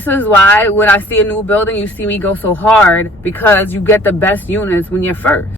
This is why when I see a new building, you see me go so hard, because you get the best units when you're first.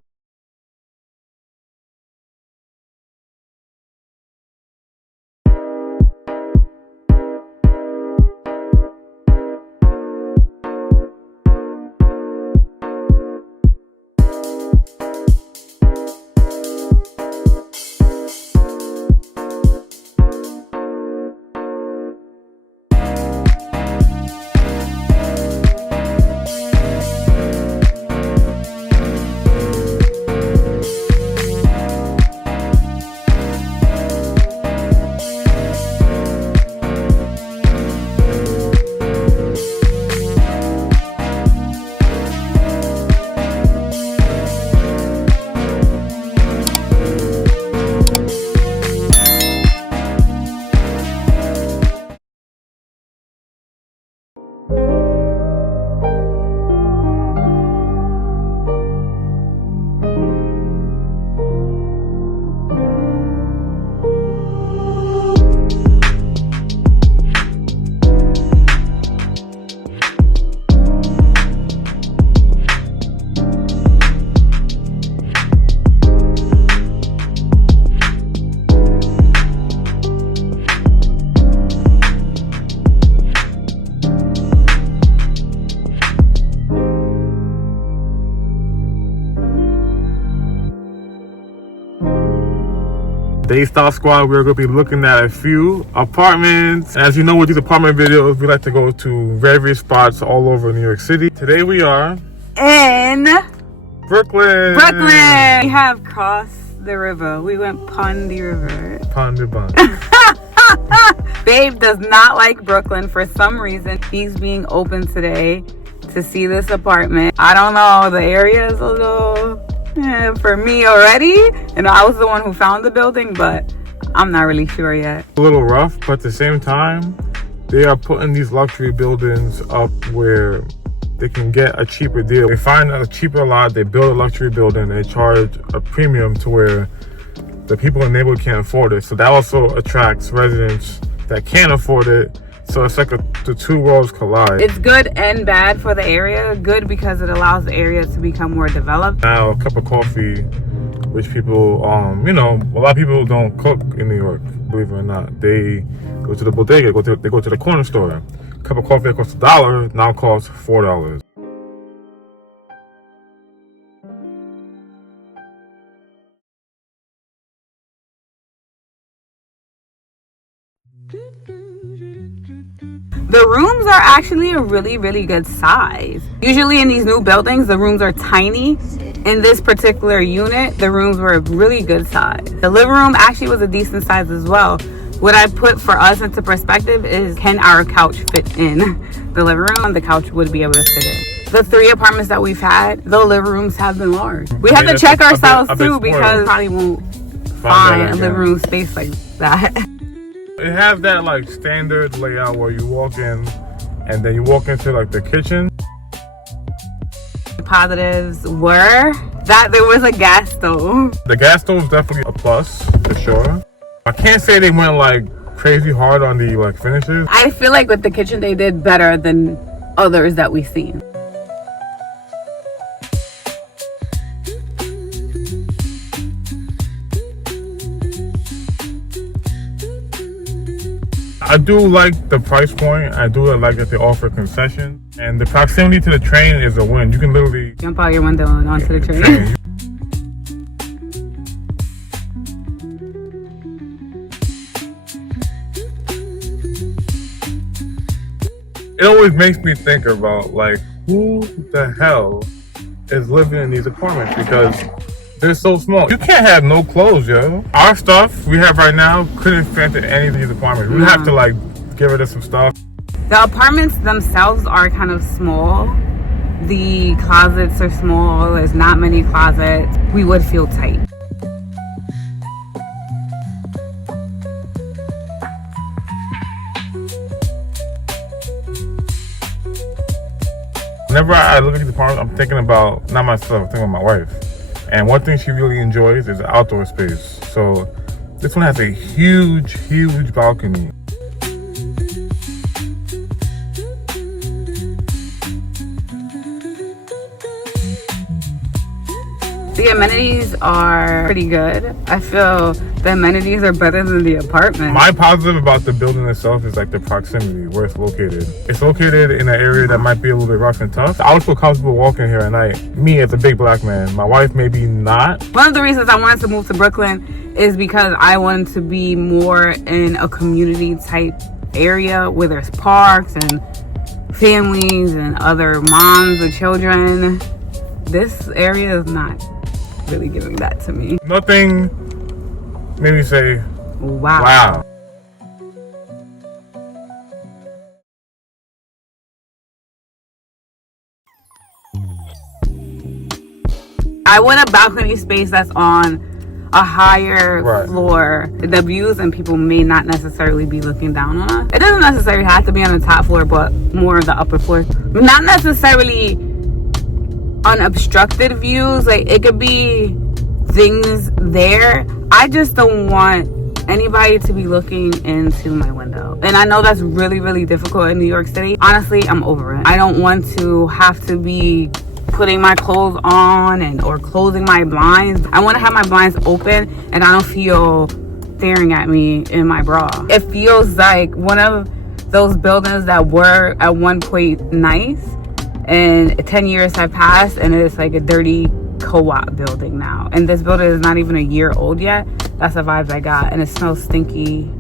Daystar Squad, we're going to be looking at a few apartments. As you know, with these apartment videos, we like to go to various spots all over New York City. Today we are in Brooklyn. We have crossed the river. We went pon the river. Pon the bun. Babe does not like Brooklyn for some reason. He's being open today to see this apartment. I don't know, the area is a little for me already, and I was the one who found the building, but I'm not really sure yet. A little rough, but at the same time, they are putting these luxury buildings up where they can get a cheaper deal. They find a cheaper lot, they build a luxury building, they charge a premium to where the people in the neighborhood can't afford it. So that also attracts residents that can't afford it. So it's like the two worlds collide. It's good and bad for the area. Good because it allows the area to become more developed. Now a cup of coffee, which people, you know, a lot of people don't cook in New York, believe it or not. They go to the bodega, they go to the corner store. A cup of coffee that costs $1 now costs $4. The rooms are actually a really good size. Usually in these new buildings, the rooms are tiny. In this particular unit, the rooms were a really good size. The living room actually was a decent size as well. What I put for us into perspective is, can our couch fit in the living room? The couch would be able to fit in. The 3 apartments that we've had, the living rooms have been large. We have to check ourselves too, because we probably won't find a living room space like that. It has that like standard layout where you walk in and then you walk into like the kitchen. The positives were that there was a gas stove. The gas stove is definitely a plus for sure. I can't say they went like crazy hard on the like finishes. I feel like with the kitchen they did better than others that we've seen. I do like the price point. I do like that they offer concession, and the proximity to the train is a win. You can literally jump out your window and onto the train. It always makes me think about like, who the hell is living in these apartments, because they're so small. You can't have no clothes, yo. Our stuff we have right now couldn't fit into any of these apartments. We have to like get rid of some stuff. The apartments themselves are kind of small. The closets are small. There's not many closets. We would feel tight. Whenever I look at these apartments, I'm thinking about, not myself, I'm thinking about my wife. And one thing she really enjoys is the outdoor space. So this one has a huge balcony. The amenities are pretty good. I feel the amenities are better than the apartment. My positive about the building itself is like the proximity, where it's located. It's located in an area that might be a little bit rough and tough. I would feel comfortable walking here at night. Me as a big black man, my wife maybe not. One of the reasons I wanted to move to Brooklyn is because I wanted to be more in a community type area where there's parks and families and other moms with children. This area is not really giving that to me. Nothing made me say, wow. I want a balcony space that's on a higher floor. The views and people may not necessarily be looking down on us. It doesn't necessarily have to be on the top floor, but more of the upper floor. Not necessarily unobstructed views. Like, it could be things there. I just don't want anybody to be looking into my window. And I know that's really, really difficult in New York City. Honestly, I'm over it. I don't want to have to be putting my clothes on or closing my blinds. I want to have my blinds open and I don't feel staring at me in my bra. It feels like one of those buildings that were at one point nice and 10 years have passed and it's like a dirty co-op building now. And this building is not even a year old yet. That's the vibes I got. And it smells stinky.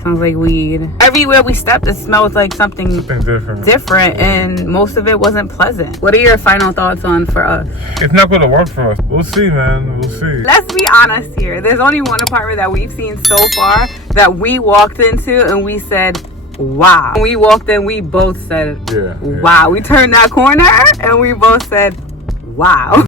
Smells like weed. Everywhere we stepped, it smells like something different, and most of it wasn't pleasant. What are your final thoughts on for us? It's not going to work for us. We'll see, man. We'll see. Let's be honest here. There's only one apartment that we've seen so far that we walked into and we said, wow. When we walked in, we both said, wow. We turned that corner and we both said, wow.